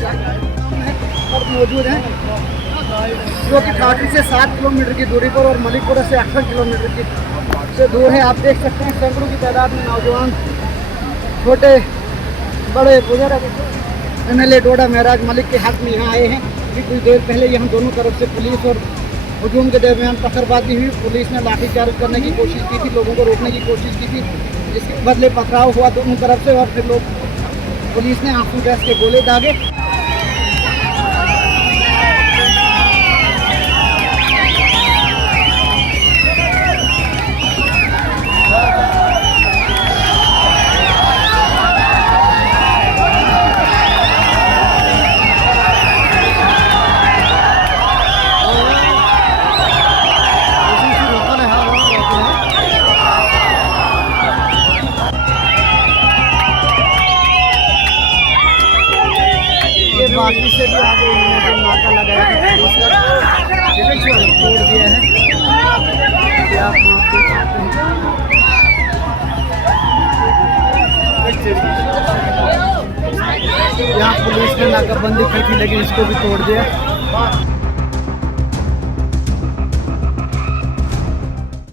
पर मौजूद हैं, जो कि ठाठी से 7 किलोमीटर की दूरी पर और मलिकपुरा से 68 किलोमीटर की से दूर है। आप देख सकते हैं सैकड़ों की तादाद में नौजवान, छोटे बड़े बुजुर्ग MLA डोडा महराज मलिक के हक में यहाँ आए हैं। अभी कुछ देर पहले यहाँ दोनों तरफ से पुलिस और हुजूम के दरमियान पत्थरबाजी हुई। पुलिस ने लाठीचार्ज करने की कोशिश की थी, लोगों को रोकने की कोशिश की थी, जिसके बदले पथराव हुआ दोनों तरफ से और फिर लोग पुलिस ने आंसू गैस के गोले दागे। बाकी से भी आगे इन्होंने जो नाका लगाया था पुलिस का तोड़ दिया है। आप यहाँ पुलिस ने नाकाबंदी की थी लेकिन इसको भी तोड़ दिया।